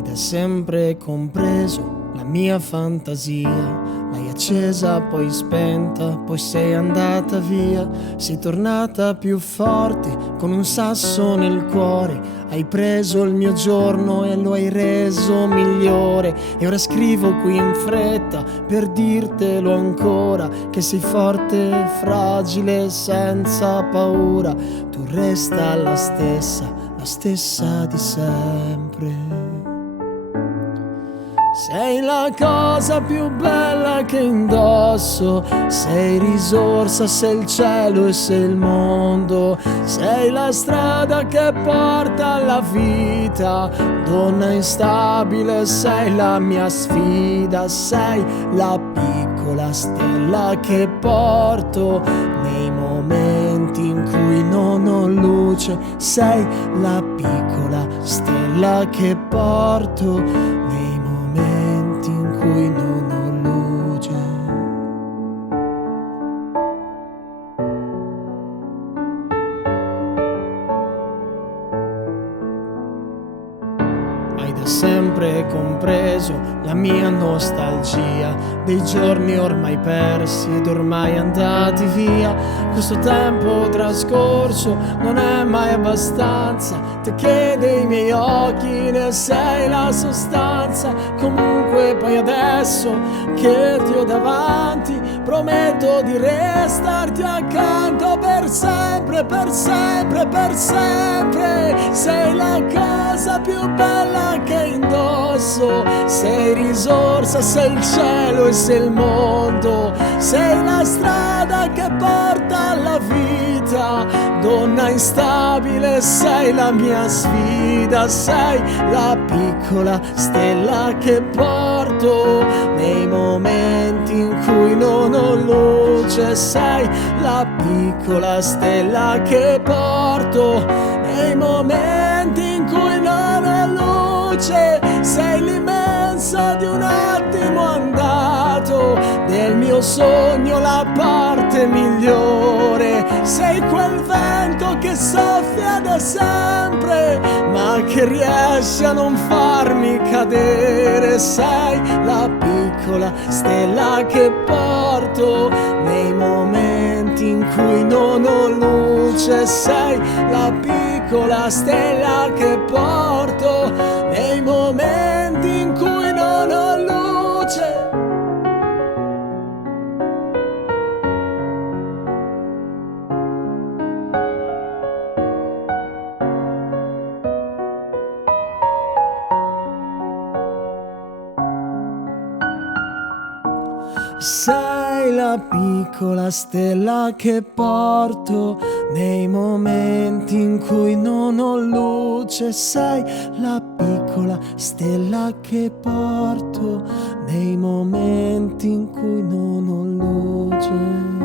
Hai da sempre compreso la mia fantasia, l'hai accesa poi spenta, poi sei andata via, sei tornata più forte con un sasso nel cuore, hai preso il mio giorno e lo hai reso migliore, e ora scrivo qui in fretta per dirtelo ancora, che sei forte e fragile senza paura, tu resta la stessa di sempre. Sei la cosa più bella che indosso, sei risorsa, sei il cielo e sei il mondo, sei la strada che porta alla vita, donna instabile, sei la mia sfida, sei la piccola stella che porto nei momenti in cui non ho luce, sei la piccola stella che porto nei momenti in cui non ho luce. Hai da sempre compreso la mia nostalgia dei giorni ormai persi ed ormai andati via. Questo tempo trascorso non è mai abbastanza, te che dei miei occhi ne sei la sostanza. Comunque poi adesso che ti ho davanti, prometto di restarti accanto per sempre, per sempre, per sempre. Sei la cosa più bella che indosso, sei risorsa, sei il cielo e sei il mondo, sei la strada che porta alla vita, donna instabile, sei la mia sfida, sei la piccola stella che porto nei momenti in cui non ho luce, sei la piccola stella che porto nei momenti in cui non ho luce, sei l'immenso di un attimo andato del mio sogno, la parte migliore, sei quel vento che soffia da sempre ma che riesce a non farmi cadere, sei la piccola stella che porto nei momenti in cui non ho luce, sei la piccola stella che porto nei momenti in cui non ho luce. Sei la piccola stella che porto nei momenti in cui non ho luce, sei la piccola stella che porto nei momenti in cui non ho luce.